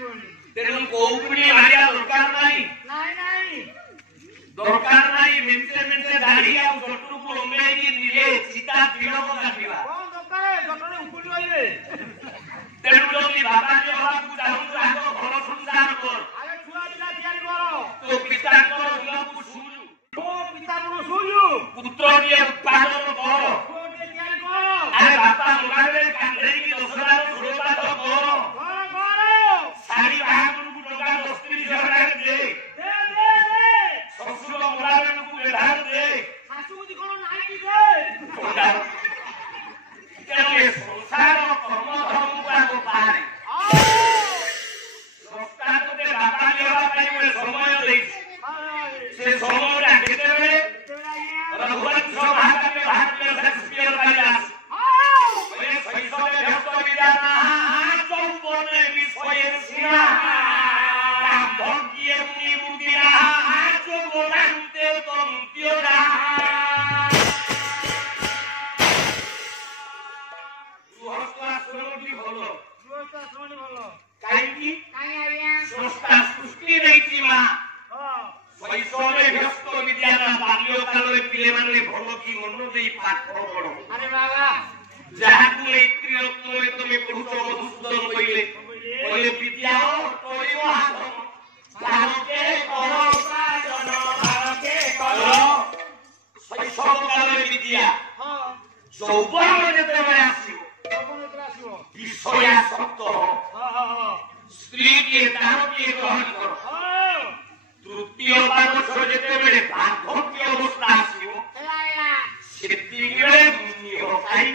तेणु कोउपुणी मारिया दरकार नाही दरकार नाही मेंचे दाढ़ी आ जट्टू को लंबेई की निले सीता तिलक काटिबा कोन दरकार जट्टू उपुली होइले तेणु जदि बाबा जी हवा को जाऊ आगो घर संसार कर आगे छुआ दिला तैयारी करो तो पिता को गुण को सुनु ओ पिता गुण सुनु पुत्र के उत्पादन कर को तैयारी करो अरे बापा मुगाबे कांधे की दसरा सुरता तो करो सारी बाहादुर को टका 10 हजार दे ससुर मुगाबे को बेधार दे सासू जी कोन नाही की दे के संसार कर्म धर्म को पारे संस्कार को बापा लेवा पाइबे समय दे से समय रा केते बेले रघुवंश भाग में शेक्सपियर कालिदास ओए शैशवे व्यस्त विदाना चौबने विषय सिना भगिए मुनि मुदिरा जो बोलांते तंत्योरा सुहस्ताश्रमटी भलो सुहस्ताश्रमटी भलो काई आज्ञा संस्था सृष्टि रही मां शैशवे व्यस्त विद्याना बाल्य काल रे पिले माने भलो की मन देई पाठ पढो अरे बाबा जहा को मैत्री रत्न में तुम पढुतो मधुसूदन कइले कइले विद्या तोरियो हाथ भारते करो साधन भारते करो शैशव काल रे विद्या हां यौवन जेते में आसीबो यौवन जेते आसीबो विषयासक्त हां स्त्री के दान के ग्रहण करो हां तृतीय पार्श्व जेते बेले बार्धक्य अवस्था आसीबो एला सेति बेले नियो काई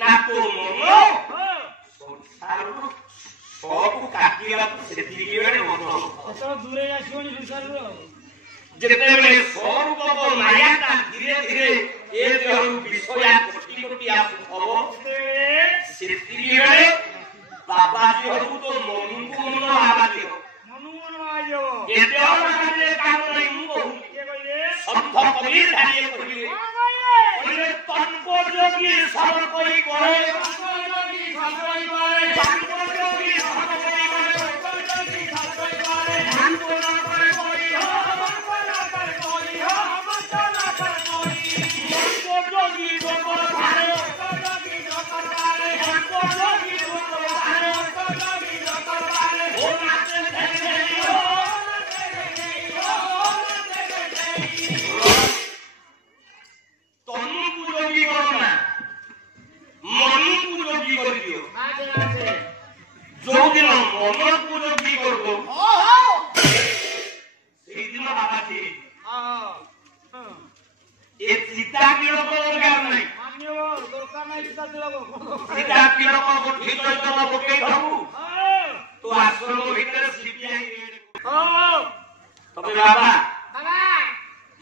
ना तो मन संसार सब काटिया सेति बेले मन तो दूरे आसीबोनी संसार रो जेते बेले स्वरूप को माया का धीरे धीरे ए देह विषया कोटि कोटि आसुथबो सेति बेले बाबा जी हरु तो मनु को मन आवाज हो मनु मन आयो एते और माने काम नहीं मु कहू के कइले संत कबीर धारिए कइले कइले तन को जोगी सब कोई करे तन को जोगी सब कोई करे तन को जोगी सब कोई करे तन को जोगी सब कोई करे मन को ना करे कोई हो मन को ना करे कोई हो मन को ना करे कोई मन को जोगी जो को धारे मन को जोगी जो को धारे मन को जोगी जो को धारे मन को जोगी जो को धारे हो नाचे थे हो तनु पूजोगी करना मनु पूजोगी कर दियो जो दिन मन पूजोगी करबो सेही दिन बाबा जी ए सीता किलो को दरकार नहीं मान्यो दरकार नहीं सीता दिला सीता किलो को गोठी चैतन्य पके धरु तो आश्रम भीतर सीबीआई तबे बाबा बाबा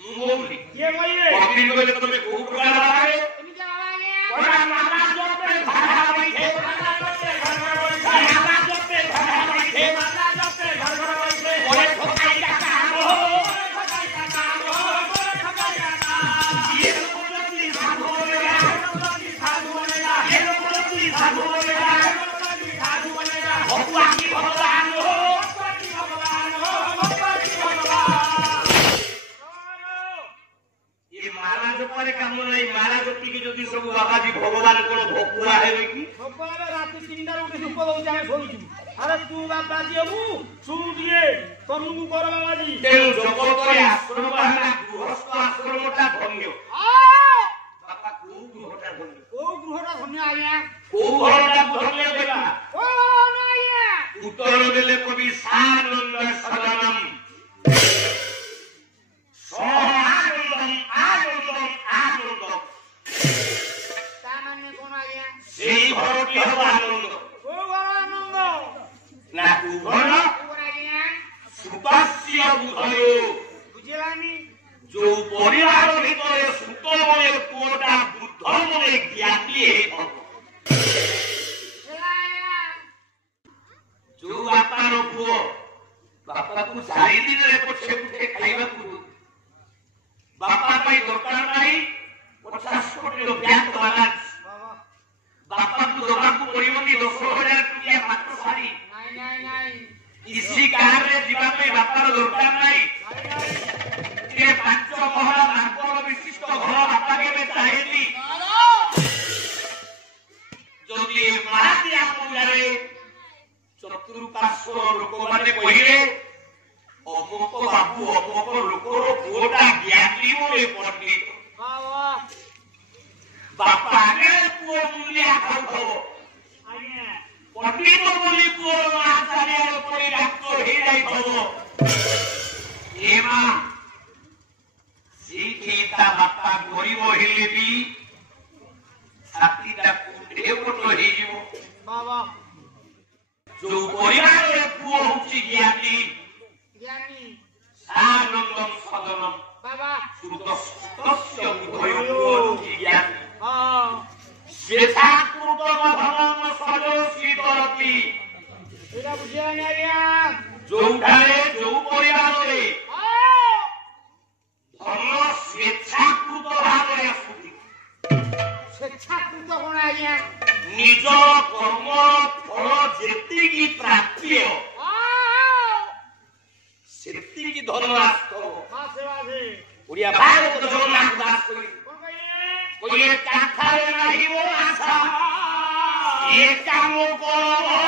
मुंगोली ये बोलिए कबीर बोले तुम्हें खूब प्रकार बाबा है तुम क्या बाबा ये बड़ा माला जो पे भाड़ा बैठे माला जो पे घर घर बैठे माला जो पे भाड़ा बैठे माला जो पे घर घर बैठे ओए ठोकाई का काम हो ठोकाई का काम हो ठोकाई का काम ये लोग जल्दी साधु बनेगा जल्दी साधु बनेगा ये लोग जल्दी साधु बनेगा जल्दी साधु बनेगा भगवान की भगवान हो भगवान की भगवान हो भगवान की भगवान ये महाराज पर काम नहीं महाराज की जदी सब बाबा जी भगवान को भोकुआ है कि भगवान रात 3टा उठे धूप दउ जाए सोई अरे तू बाबा जी हबू सुन दिए तनु को कर बाबा जी तेनु जगत रे आश्रम हला गृहस्थ आश्रमटा धन्य बाबा को गृहटा धन्य ओ गृहटा धन्य आज्ञा को घरटा धन्य देला ओ ना आज्ञा उत्तर देले कवि सानंद सदनम आनंदम आनंदम आनंदम सामान्य कोन आज्ञा सेही घरटी हो आनंद ओ घर आनंद ना को घर आज्ञा सुतस्य बुधयो बुझिलानी जो परिवार ভিতরে সুত মনে পুরোটা বুদ্ধ মনে জ্ঞাতি হে जो बापार पुओ बापा को 4 दिन रे पछे उठे खाइबा को बापा पाई दरकार नाही 50 कोटी रो बैंक बैलेंस बापा को दबा को पड़िबनी 10,000 रुपया मात्र सारी नहीं କହିଲେ ଅମୁକ ବାବୁ ଅମୁକ ଲୋକର ପୁଅଟା ଜ୍ଞାନୀ ବୋଲି ପଣ୍ଡିତ ବାପା ଆଗେ ପୁଅ ମୂଲ୍ୟା ଖାଉଥିବ ପଣ୍ଡିତ ବୋଲି ପୁଅର ମା ଚାରିଆଡେ ପଡି ଡାକ୍ତର ହେଇଯାଇଥିବ ଏ ମା ସେଇଠି ତା ବାପା ଗରିବ ହେଲେ ବି ଛାତିଟା କୁଣ୍ଢେବଟ ହେଇଯିବ ଯୋଉ ପରିବାରରେ ପୁଅ ହଉଛି ଜ୍ଞାନୀ ସାନନ୍ଦମ ସଦନମ ସୁତସ୍ୟ ଉଭୟ ପୁଅ ହଉଛି ଜ୍ଞାନୀ ସ୍ୱେଚ୍ଛାକୃତ ଧର୍ମ ସଜୋଷିତରତି ଯୋଉଠାରେ ଯୋଉ ପରିବାରରେ ଧର୍ମ ସ୍ୱେଚ୍ଛାକୃତ ଭାବରେ ଆସୁଛି ସ୍ୱେଚ୍ଛାକୃତ କଣ ଆଜ୍ଞା ନିଜ କର୍ମର ଫଳ ଯେତିକି ପ୍ରାପ୍ୟ ସେତିକି ଧର୍ମ ଆସୁଥିବ ଓଡ଼ିଆ ଭାଗବତ ଜଗନ୍ନାଥ ଦାସ କହିଲେ କାନ୍ଥରେ ନାହିଁ ଆଶା ଏ କାମ କର